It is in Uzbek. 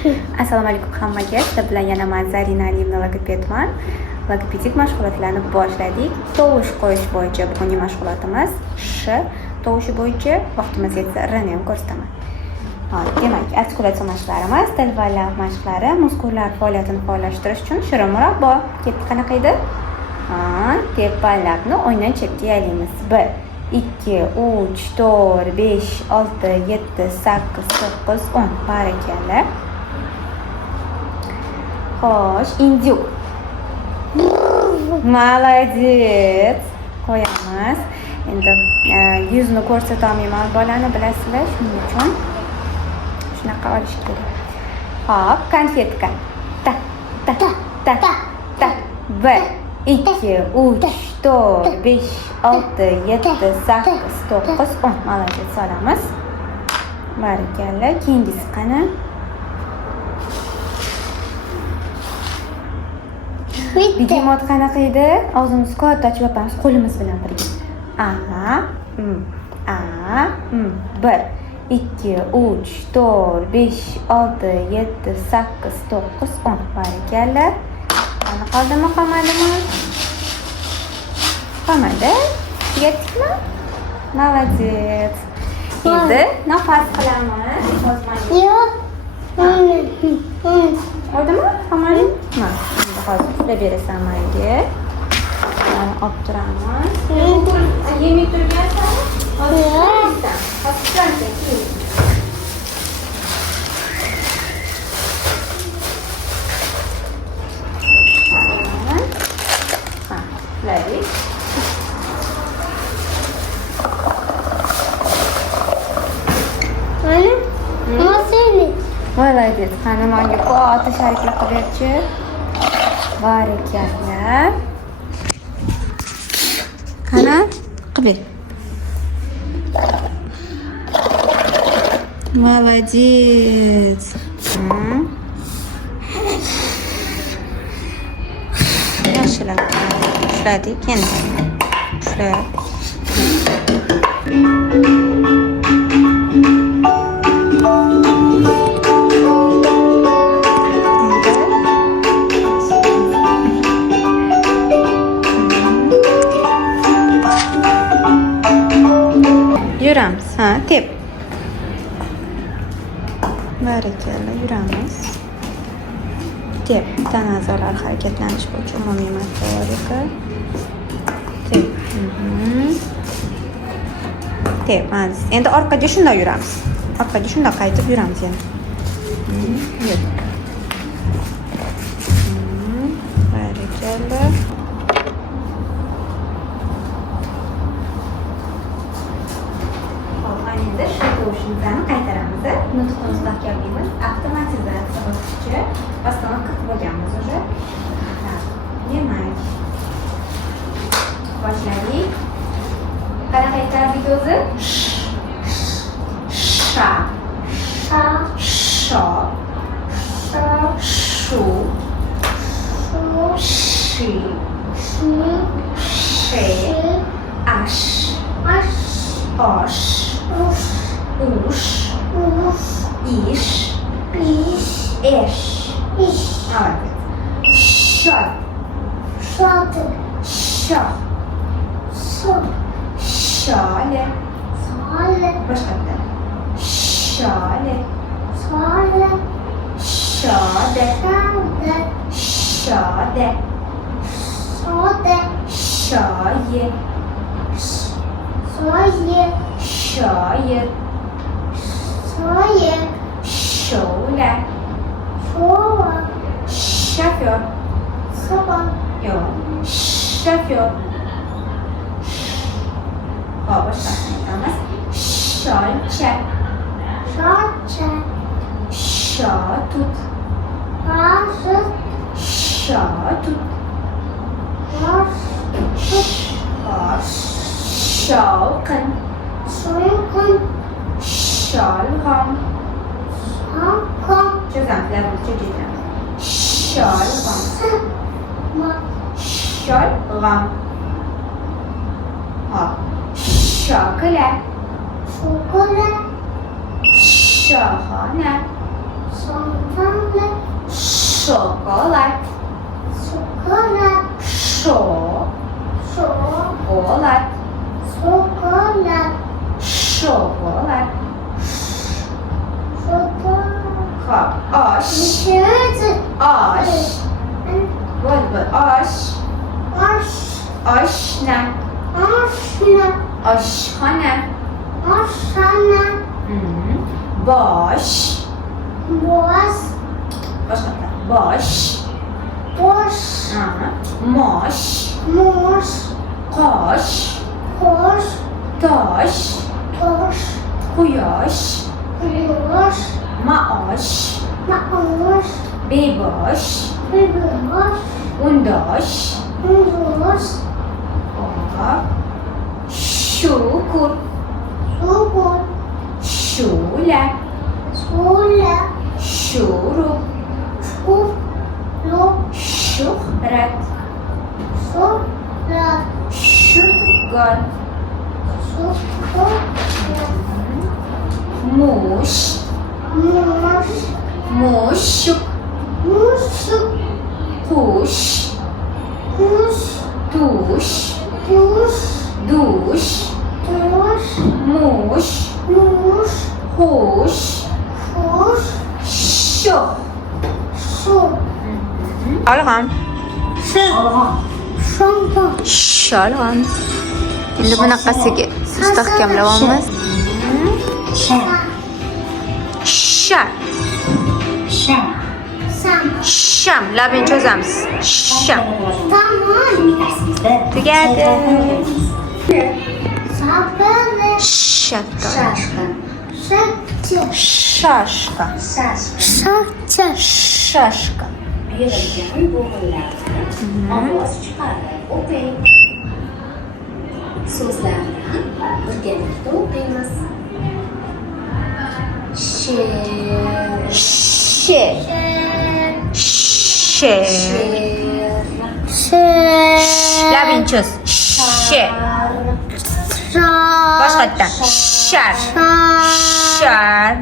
Assalomu alaykum hammaga. Sizlar bilan yana men Zarina Aliyevna logopedman. Logopedik mashg'ulotlarni boshladik. Tovush qo'yish bo'yicha bugungi mashg'ulotimiz sh tovushi bo'yicha. Vaqtimiz yetsa r-ni ham ko'rsataman. Demak, artikulatsiya mashqlarimiz, til va lab mashqlari, muskullar faoliyatini faollashtirish uchun shirin murabbo. Ketdi qanaqa edi? Tepa labni o'yindan chetga yaylaymiz. 1 2 3 4 5 6 7 8 9 10. Barakalla. Xo'sh, indyuk. Молодец. Qo'yamiz. Endi yuzni ko'rsata olmayman bolani, bilasizlar, shuning uchun shunaqa olish kerak. Hop, konfetka. Ta ta ta ta. 1 2 3 4 5 6 7 8 9 10. Молодец, solamiz. Barakalla. Keyingisi qani? Begemot qanaqa edi? Og'zimizni katta ochib yopamiz qo'limiz bilan birga. 1 2 3 4 5 6 7 8 9 10. Barakalla. Qani qoldimi, qolmadimi? Qolmadi. Tugatdikmi? Молодец. Endi nafas qilamiz. Yo'q. Oldimi? Qolmadimi? Hozir ushlab berasan menga. Olib turamiz. Yemay turgansan? Hozir Молодец. Qani menga katta shariklik qilib berchi. Barakalla. Qani qilib ber. Молодец. Yaxshilab ushladik endi. Ushlab. Yuramiz. Tep. Barakalla, yuramiz. Tep. Tana a'zolari harakatlanish bo'yicha umumiy motorika. Tep. Tep. Endi orqaga shunday yuramiz. Orqaga shunday qaytib yuramiz yana. Yur. Barakalla. Tovushimizni qaytaramiz. Nutqni mustahkamlaymiz. Avtomatizatsiya bosqichi bosqichni qilib bo'lganmiz уже. Demak, boshladik. Qanaqa aytardik o'zi? Sha, sha, sho, sho, shu, shi, shi, she, ash, ash, osh, ush, ish, esh. Молодец. Shot. Shole. Boshqa. Shole. Shode. Shoye. Shoyer. Şöyle. Şoför. Yok. Şoför. Başlayalım. Şalçe. Şatut. Şatut. Şalkın. Şalgam. Çözemlerimiz çözeceğim. Şalgam. Şalgam. Şokole. Şahane. Şokolat. Şokolat. Şokolat. Şokolat. Şokolat. Şokolat. Şokolat. Hop. Aş. Süt. Aş. Bul. Aş. Aş. Aşna. Aşna. Aşhane. Aşana. Baş. Boğaz. Başka. Baş. Boş. Maş. Moş. Kaş. Koş. Taş. Toş. Kuyaş. Kuyoş. Maaş. Maoş. Bebaş. Biboş. Undaş. Undoş. Şukur. Sukur. Şule. Sule. Şurup. Şuflu. Şöhret. Sufla. Şutgar. Sufla. Muş. Moş. Muşuk. Musuk. Kuş. Kuş. Tuş. Kuş. Duş. Tuş. Muş. Muş. Huş. Kuş. Şuh. Su. Alğan. Şampuan. Shalom. Endi bunaqasiga mustahkamlayapmiz. Şam. Sha. Sam. Sham. Labini cho'zamiz. Sham. Tamam. Tugadi. Sabırlı. Shatta. Şakçı. Shashka. Şakçı. Shashka. So'zlarni birgalikda o'qiymiz. She'r, She. She. Şer. Labini cho'z. She. Boshqatdan. Shar. Shar.